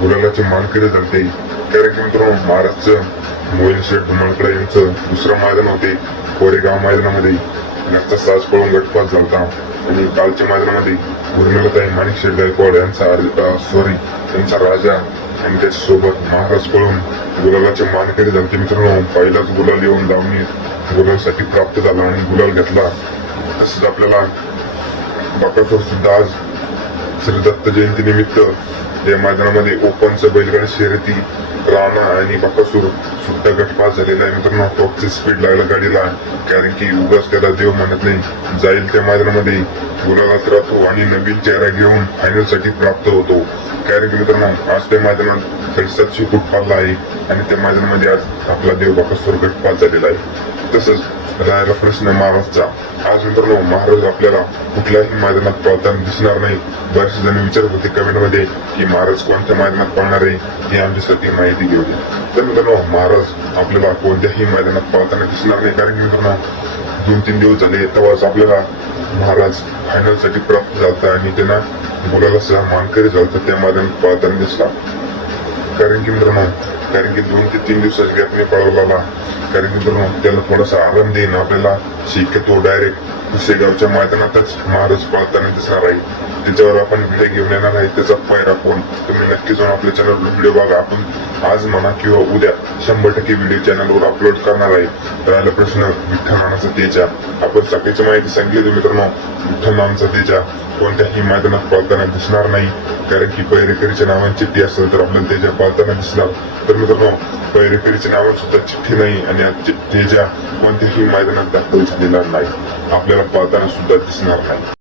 गुलालाचे मानकरी झालते कारण की मित्रांनो महाराजचं मोहिल शेठ धुमाळकडे यांचं दुसरं मैदान होते कोरेगाव मैदानामध्ये. घरचा साज पळून गटपात झालता. आणि कालच्या मैदानामध्ये उर्मिलाताई माणिक शेठ गायकवाड यांचा सॉरी त्यांचा राजा आणि त्याच्यासोबत महाराज पळून गुलालाचे मानकरी झालते मित्रांनो पहिलाच गुलाल येऊन दावणी गुलालसाठी प्राप्त झाला आणि गुलाल घेतला. तसंच आपल्याला बाकासोर सुद्धा आज श्री दत्त जयंती निमित्त या मैदानामध्ये ओपनचं बैलगाडी शर्यती राणा आणि बाकासूर सुद्धा गटपास झालेला आहे. मित्रांनो टॉपची स्पीड लागला गाडीला कारण की उगाच त्याला देव म्हणत नाही. जाईल त्या मैदानामध्ये गुलालात राहतो आणि नवीन चेहरा घेऊन फायनलसाठी प्राप्त होतो. कारण की मित्रांनो आज त्या मैदानात साडेसातशे फूट पाडला आहे आणि त्या मैदानामध्ये आज आपला देव बाकासूर गटपास झालेला आहे. तसंच राहायला प्रश्न महाराजचा आज मित्रांनो महाराज आपल्याला कुठल्याही मैदानात पळताना दिसणार नाही. बरेचसे जण विचारत होते कमेंटमध्ये की महाराज कोणत्या मैदानात पळणार आहे हे आमच्यासाठी माहिती घेऊ द्या तर मित्रांनो महाराज आपल्याला कोणत्याही मैदानात पळताना दिसणार नाही. कारण मित्रांनो दोन तीन दिवस झाले तेव्हाच आपल्याला महाराज फायनलसाठी प्राप्त झालता आणि त्यांना मुलाला सह मानकरी झालता. त्या मैदानात पळताना दिसला. कारण की मित्रांनो कारण की दोन ते तीन दिवसाच्या गॅपने पळवला कारण की मित्रांनो त्याला थोडासा आराम देईन आपल्याला. शक्यतो डायरेक्ट पुसेगावच्या मैदानातच महाराज पळताना दिसणार आहे. त्याच्यावर आपण व्हिडिओ घेऊन येणार आहे त्याचा पायरा कोण तुम्ही नक्की जाऊन आपल्या चॅनलवर व्हिडिओ बघा. आपण आज म्हणा किंवा उद्या शंभर टक्के व्हिडिओ चॅनलवर अपलोड करणार आहे. राहिला प्रश्न विठ्ठल त्याच्या आपण सगळीची माहिती सांगितली मित्रांनो. विठ्ठल त्याच्या कोणत्याही मैदानात पळताना दिसणार नाही. कारण की पैरेकरीच्या नावांची चिठ्ठी असेल तर आपल्याला त्याच्या पाळताना दिसणार. तर मित्रांनो पैरेकरीच्या नावात सुद्धा चिठ्ठी नाही आणि त्याच्या कोणत्याही मैदानात दाखल झालेला नाही. आपल्याला पाळताना सुद्धा दिसणार नाही.